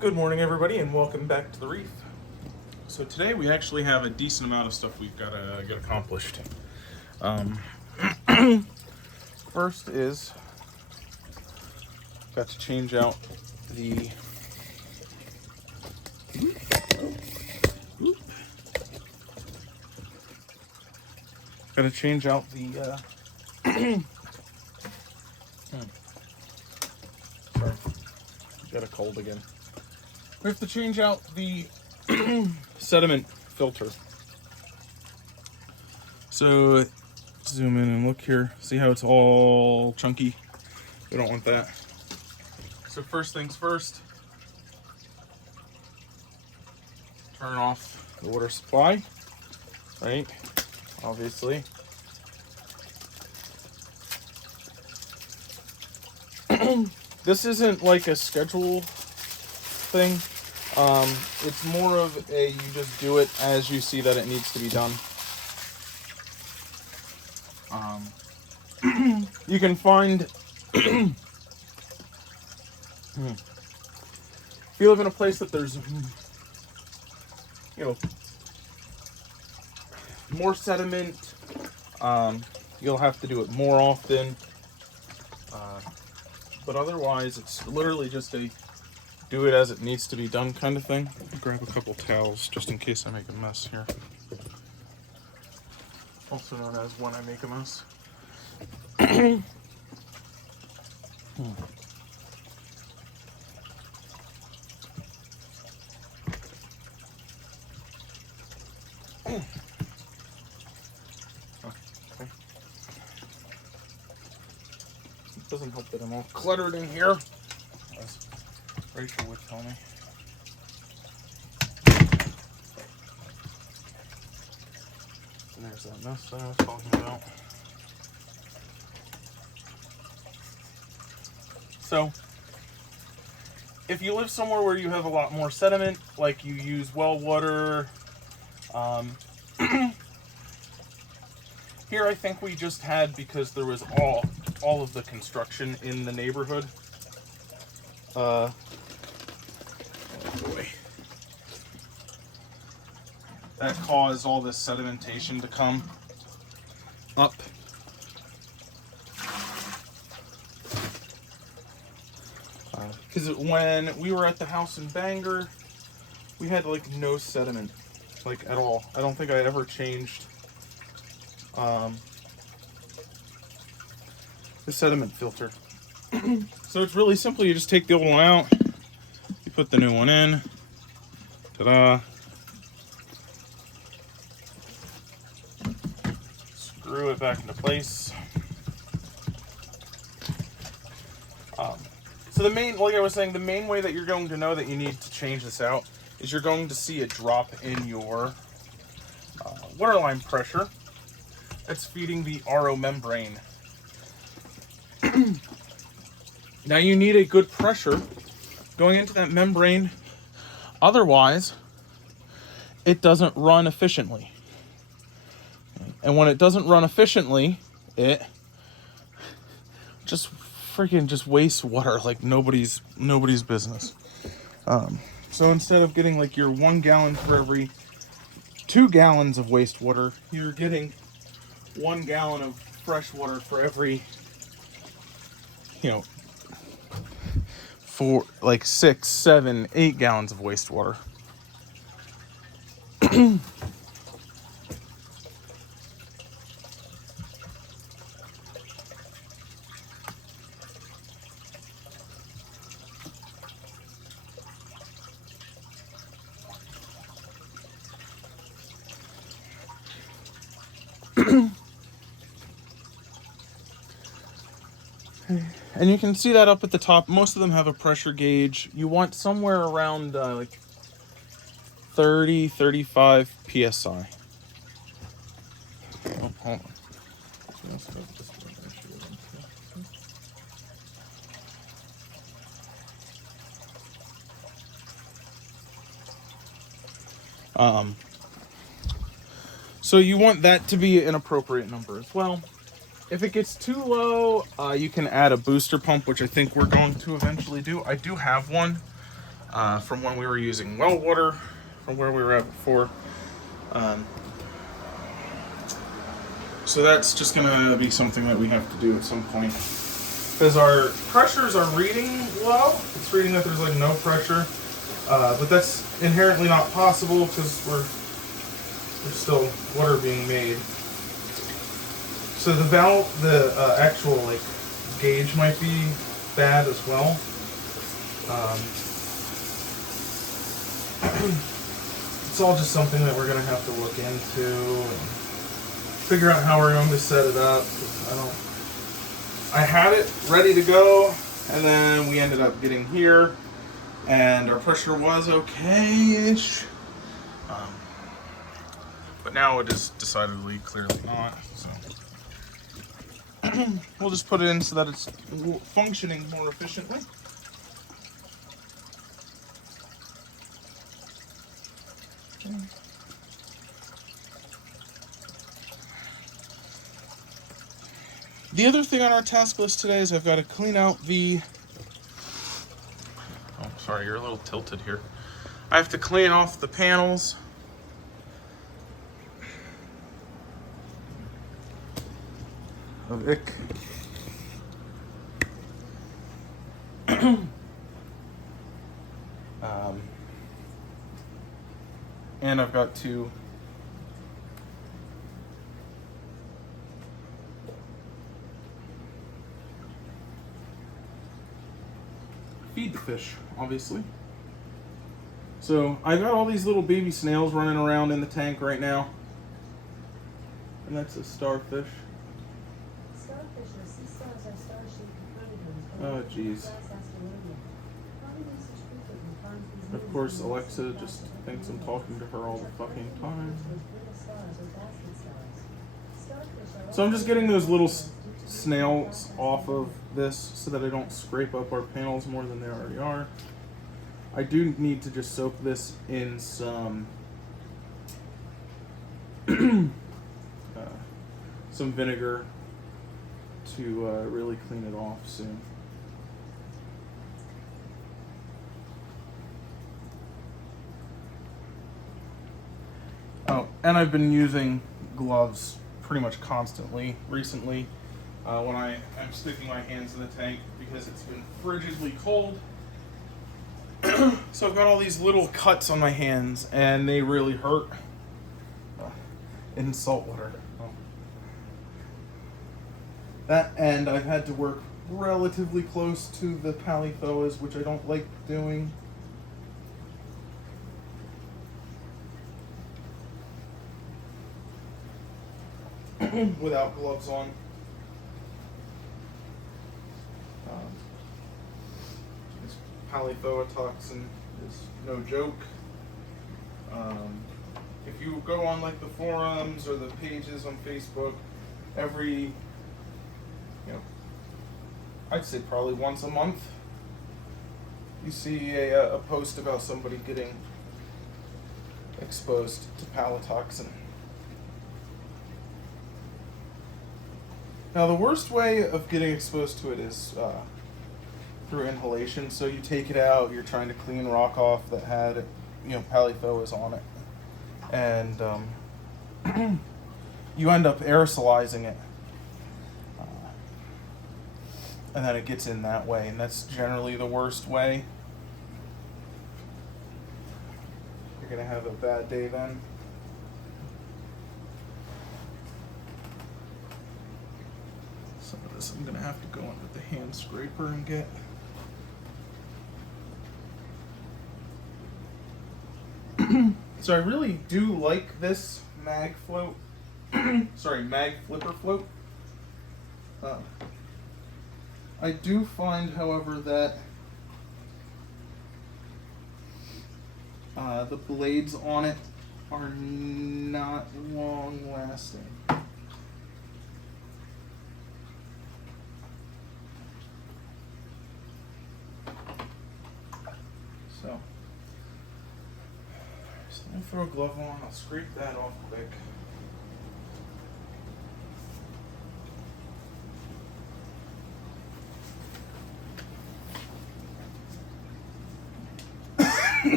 Good morning, everybody, and welcome back to the Reef. So today we actually have a decent amount of stuff we've got to get accomplished. First is got to change out the sorry, got a cold again. We have to change out the sediment filter. So zoom in and look here. See how it's all chunky? We don't want that. So first things first, turn off the water supply, right? Obviously. This isn't like a schedule thing. It's more of a, you just do it as you see that it needs to be done. You can find, if you live in a place that there's, more sediment, you'll have to do it more often. But otherwise, it's literally just a do it as it needs to be done kind of thing. Grab a couple towels just in case I make a mess here. Also known as when I make a mess. It doesn't help that I'm all cluttered in here, as Rachel would tell me. And there's that mess that I was talking about. So, if you live somewhere where you have a lot more sediment, like you use well water, here I think we just had, because there was all of the construction in the neighborhood. Oh boy. That caused all this sedimentation to come up. Because when we were at the house in Bangor, we had like no sediment, like at all. I don't think I ever changed the sediment filter. So it's really simple. You just take the old one out, you put the new one in. Ta-da! Screw it back into place. So like I was saying, the main way that you're going to know that you need to change this out is you're going to see a drop in your waterline pressure. That's feeding the RO membrane. Now you need a good pressure going into that membrane, otherwise it doesn't run efficiently. And when it doesn't run efficiently, it just wastes water like nobody's business. So instead of getting like your 1 gallon for every 2 gallons of wastewater, you're getting 1 gallon of fresh water for every, for like 6, 7, 8 gallons of wastewater. And you can see that up at the top. Most of them have a pressure gauge. You want somewhere around like 30, 35 psi. Oh, hold on. So you want that to be an appropriate number as well. If it gets too low, you can add a booster pump, which I think we're going to eventually do. I do have one. from when we were using well water, from where we were at before. So that's just gonna be something that we have to do at some point. Because our pressures are reading low. It's reading that there's like no pressure. But that's inherently not possible because there's still water being made. So the valve, the actual like gauge might be bad as well. It's all just something that we're gonna have to look into and figure out how we're going to set it up. I had it ready to go, and then we ended up getting here, and our pressure was okay-ish. But now it is decidedly clearly not. So we'll just put it in so that it's functioning more efficiently. The other thing on our task list today is I've got to clean out the... Oh, sorry, you're a little tilted here. I have to clean off the panels. Of ick. And I've got to feed the fish, obviously. So I got all these little baby snails running around in the tank right now. And that's a starfish. Starfish or sea stars are star-shaped predators. Oh, jeez. Of course, Alexa just thinks I'm talking to her all the fucking time. So I'm just getting those little snails off of this so that I don't scrape up our panels more than they already are. I do need to just soak this in some some vinegar to really clean it off soon. Oh, and I've been using gloves pretty much constantly recently when I am sticking my hands in the tank because it's been frigidly cold. So I've got all these little cuts on my hands and they really hurt in salt water. Oh. That, and I've had to work relatively close to the palithoas, which I don't like doing. Without gloves on. This palithoa toxin is no joke. If you go on like the forums or the pages on Facebook, every, I'd say probably once a month, you see a post about somebody getting exposed to palotoxin. Now, the worst way of getting exposed to it is through inhalation. So you take it out, you're trying to clean rock off that had, palithoas on it. And you end up aerosolizing it. And then it gets in that way, and that's generally the worst way. You're going to have a bad day then. Some of this I'm going to have to go in with the hand scraper and get. So I really do like this mag float. Mag flipper float. I do find, however, that the blades on it are not long lasting. So let me throw a glove on, I'll scrape that off quick.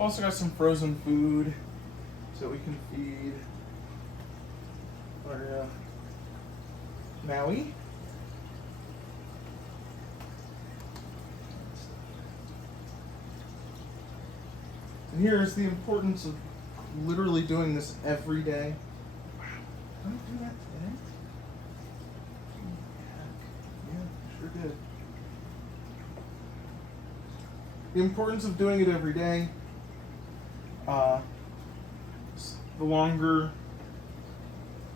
Also got some frozen food so we can feed our Maui. And here's the importance of literally doing this every day. Wow, did I do that today? Yeah, sure did. The importance of doing it every day. The longer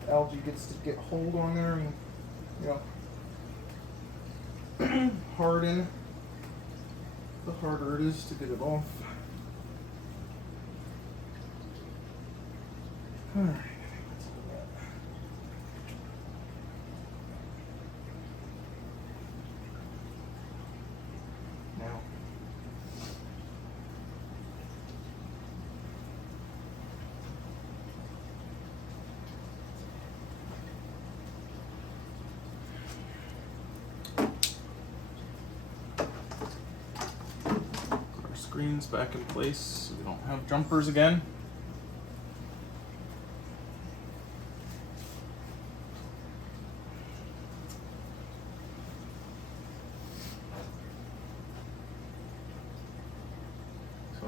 algae gets to get hold on there and, harden, the harder it is to get it off. All right. Now, put our screens back in place so we don't have jumpers again.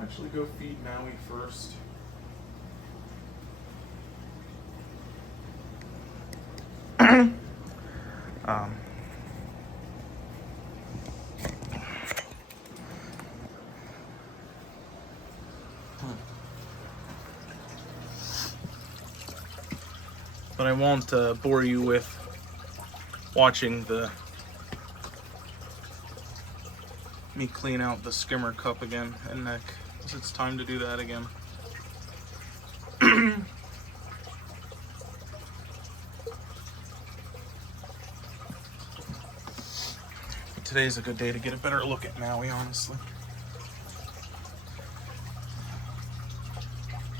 Actually go feed Maui first. But I won't bore you with watching me clean out the skimmer cup again and neck. It's time to do that again. Today's a good day to get a better look at Maui, honestly.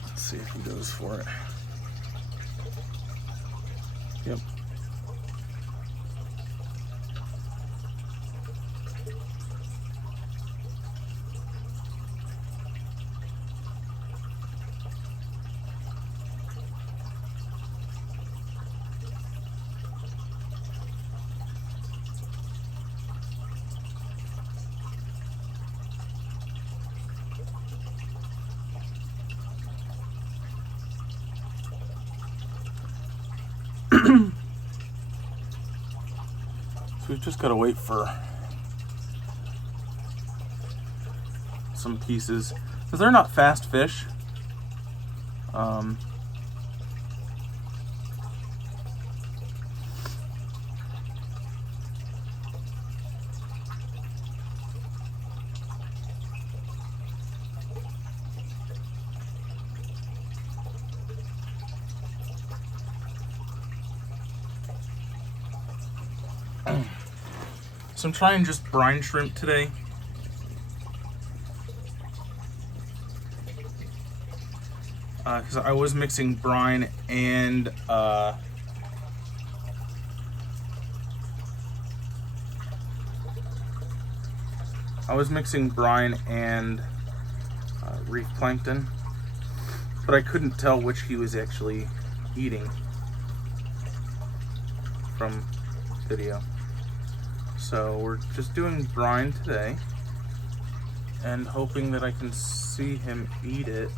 Let's see if he goes for it. Yep. So we've just got to wait for some pieces, because they're not fast fish. So I'm trying just brine shrimp today. Because I was mixing brine and reef plankton, but I couldn't tell which he was actually eating from video. So we're just doing brine today and hoping that I can see him eat it.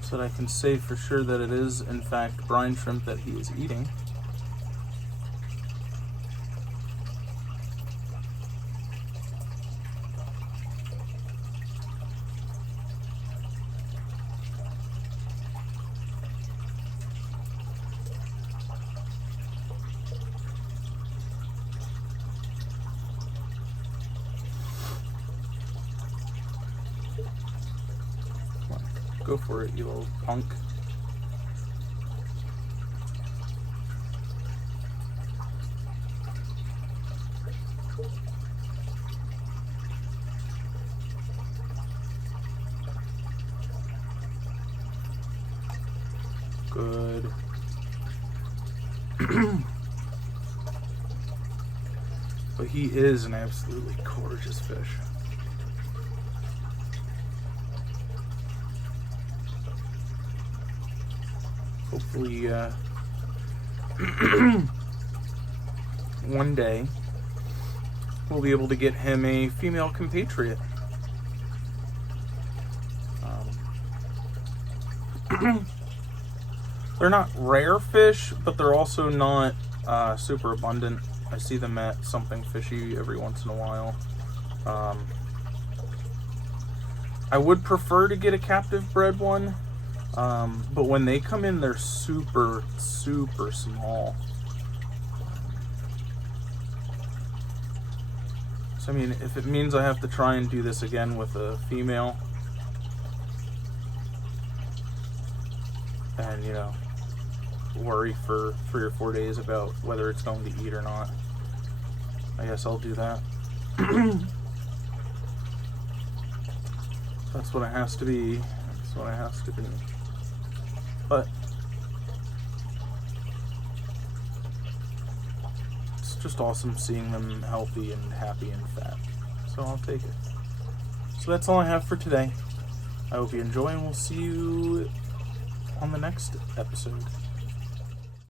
So that I can say for sure that it is in fact brine shrimp that he is eating. Go for it, you little punk. Good. But he is an absolutely gorgeous fish. Hopefully, one day we'll be able to get him a female compatriot. They're not rare fish, but they're also not super abundant. I see them at something fishy every once in a while. I would prefer to get a captive bred one, but when they come in, they're super, super small. So, I mean, if it means I have to try and do this again with a female, and, you know, worry for 3 or 4 days about whether it's going to eat or not, I guess I'll do that. That's what it has to be. That's what it has to be. But it's just awesome seeing them healthy and happy and fat. So I'll take it. So that's all I have for today. I hope you enjoy, and we'll see you on the next episode.